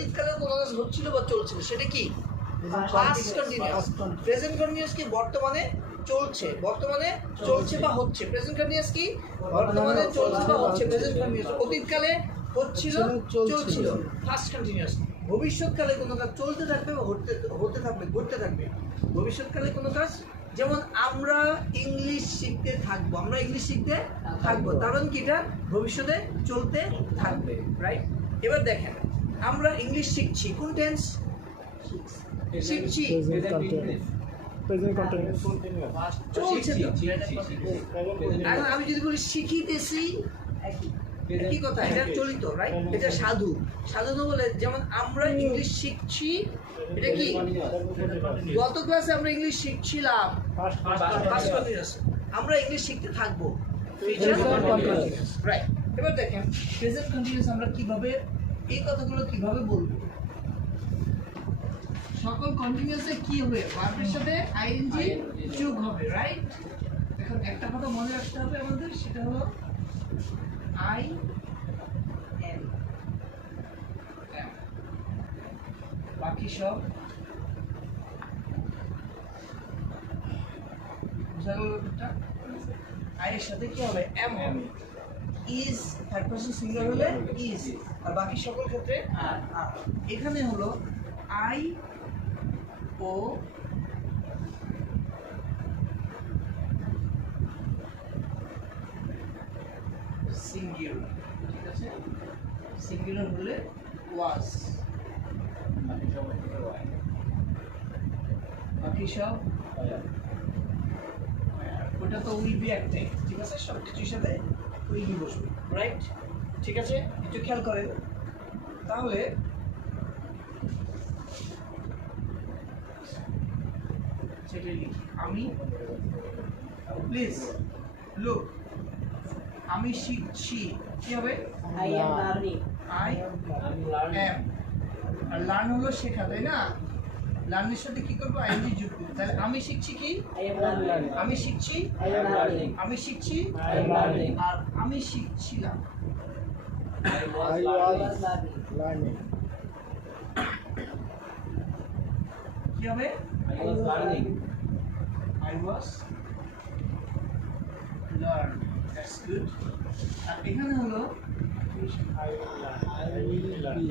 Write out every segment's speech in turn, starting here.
অতীতকালে কোনো কাজ হচ্ছিল বা চলছিল, সেটা কি পাস্ট কন্টিনিউয়াস। প্রেজেন্ট কন্টিনিউয়াস কি বর্তমানে চলছে, বর্তমানে চলছে বা হচ্ছে। প্রেজেন্ট কন্টিনিউয়াস কি বর্তমানে চলছে বা হচ্ছে। প্রেজেন্ট কন্টিনিউয়াস অতীতকালে হচ্ছিল, চলছিল। পাস্ট কন্টিনিউয়াস ভবিষ্যৎকালে কোনো কাজ চলতে থাকবে বা হতে থাকবে, ঘটতে থাকবে। ভবিষ্যৎকালে কোনো কাজ, যেমন আমরা ইংলিশ শিখতে থাকবো, আমরা ইংলিশ শিখতে থাকবো, কারণ কি এটা ভবিষ্যতে চলতে থাকবে, রাইট? এবার দেখেন আমরা ইংলিশ শিখছি, কোন টেন্স শিখছি? চলছে তো। এখন আমি যদি বলি শিখিতেছি, কি কথা, এটা চলিত, রাইট? এটা সাধু, সাধু না বলে, যেমন আমরা ইংলিশ শিখছি, এটা কি গত ক্লাসে আমরা ইংলিশ শিখছিলাম, পাস্ট কন্টিনিউয়াস। আমরা ইংলিশ শিখতে থাকবো, ফিউচার কন্টিনিউয়াস, রাইট? এবার দেখেন প্রেজেন্ট কন্টিনিউয়াস আমরা কিভাবে এই কথাগুলো কিভাবে বলবো। সকল কন্টিনিউয়াসে কি হবে, ভার্বের সাথে আইএনজি যোগ হবে, রাইট? এখন একটা কথা মনে রাখতে হবে আমাদের, সেটা হলো আই এন, বাকি সব বুঝা গেল ব্যাপারটা। আই এর সাথে কি হবে, এম হবে। ইজ থার্ড পারসন সিঙ্গুলার হলে ইজ, আর বাকি সকল ক্ষেত্রে আর। এখানে হলো আই ও সিঙ্গুলার, ঠিক আছে? সিঙ্গুলার হলে ওয়াজ, বাকি সব ওটা তো উইল বি একটাই, ঠিক আছে? সব কিছুর সাথে উইল বি বসবে, রাইট? ঠিক আছে, একটু খেয়াল করেন তাহলে। সেটাই লিখি আমি, প্লিজ লুক, আমি শিখছি, কি হবে? I am learning. I am, আর লার্ন হলো শেখা, তাই না? লার্নের সাথে কি করবো, আইএনজি যোগ করবো। তাহলে আমি শিখছি কি, I am learning. আমি শিখছি, I am learning. আমি শিখছি, I am learning. আর আমি শিখছিলাম, I was learning. কি হবে? I was learning. I was learn, that's good. আর এখানে হলো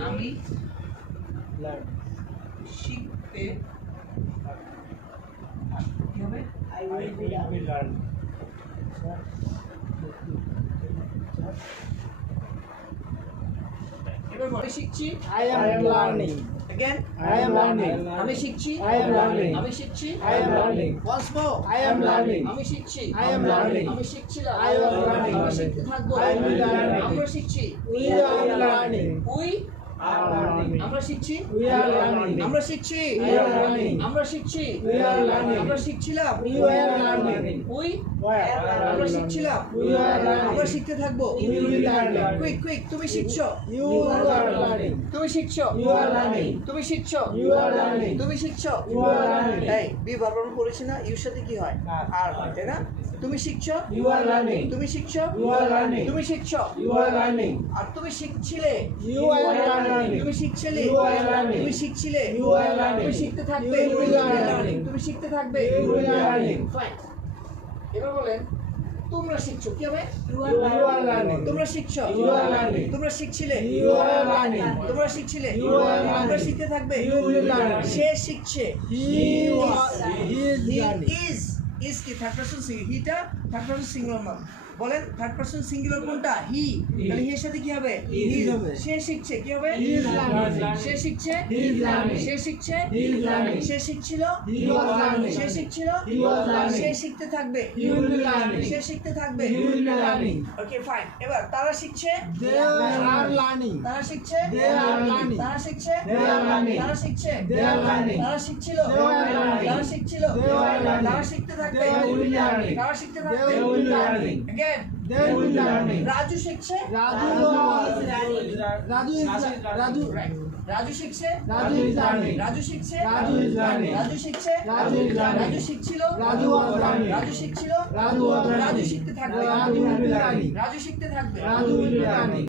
আমি শিখতে, কি হবে? I will be learning. এবার বলো, আমি শিখছি, I am learning. again I am learning. আমি শিখছি, I am learning. আমি শিখছি, I am learning. once more I am learning. আমি শিখছি, I am learning. আমি শিখছিলাম, I am learning. আমি শিখতে থাকবো, I am learning. আমরা শিখছি, We are learning. We Are learning. আমরা শিখছি, We are learning. আমরা শিখছি, We are learning. আমরা শিখছি, We are learning. আমরা শিখছিলাম, We are learning. We Where? আমরা শিখছিলাম, We are learning. আমরা শিখতে থাকবো, We will learning. Quick quick, তুমি শিখছো, You are learning. তুমি শিখছো, You are learning. তুমি শিখছো, You are learning. তুমি শিখছো, You are learning. এই বি বারবার পড়েছি না, ইউর সাথে কি হয়, আর হয়, তাই না? তুমি শিখছো, You are learning. তুমি শিখছো, You are learning. তুমি শিখছো, You are learning. আর তুমি শিখছিলে, You are learning. তুমি শিখছিলে, You are learning. তুমি শিখছিলে, You are learning. তুমি শিখতে থাকবে, You will learning. তুমি শিখতে থাকবে, You will learning. ফাইন। এবার বলেন তোমরা শিখছো, কি হবে? You are learning. তোমরা শিখছো, You are learning. তোমরা শিখছিলে, You are learning. তোমরা শিখছিলে, You are learning. তোমরা শিখতে থাকবে, You will learn. সে শিখছে, He is learning. ইজ কি থার্ড পারসন সিঙ্গুলার, হিটা থার্ড পারসন সিঙ্গুলার না। বলেন থার্ড পারসন সিঙ্গুলার কোনটা, হি, তাহলে হি এর সাথে কি হবে, Is হবে। সে শিখছে, কি হবে, He is learning. সে শিখছে, He is learning. সে শিখছে, He is learning. Say শিখছিল, He was learning. Say শিখছিল, He was learning. সে শিখতে থাকবে, He will be learning. সে শিখতে থাকবে, He will be learning. Okay fine. এবার তারা শিখছে, They are learning. তারা শিখছে, They are learning. তারা শিখছে, They are learning. তারা শিখছে, They are learning. তারা শিখছিল, They are learning. তারা শিখছিল, They are learning. তারা শিখতে থাকবে, They will be learning. তারা শিখতে They থাকবে, will be learning. again They will be learning. Raju শিখছে, Raju is Raju. right, Raju শিখছে, Raju is learning. রাজু শিখছে, Raju is learning. রাজু শিখছে, Raju is learning. Raju শিখছিল, Raju was learning. Raju শিখছিল, Raju was learning. Raju শিখতে থাকবে, Raju will be learning. Raju শিখতে থাকবে, Raju will be learning.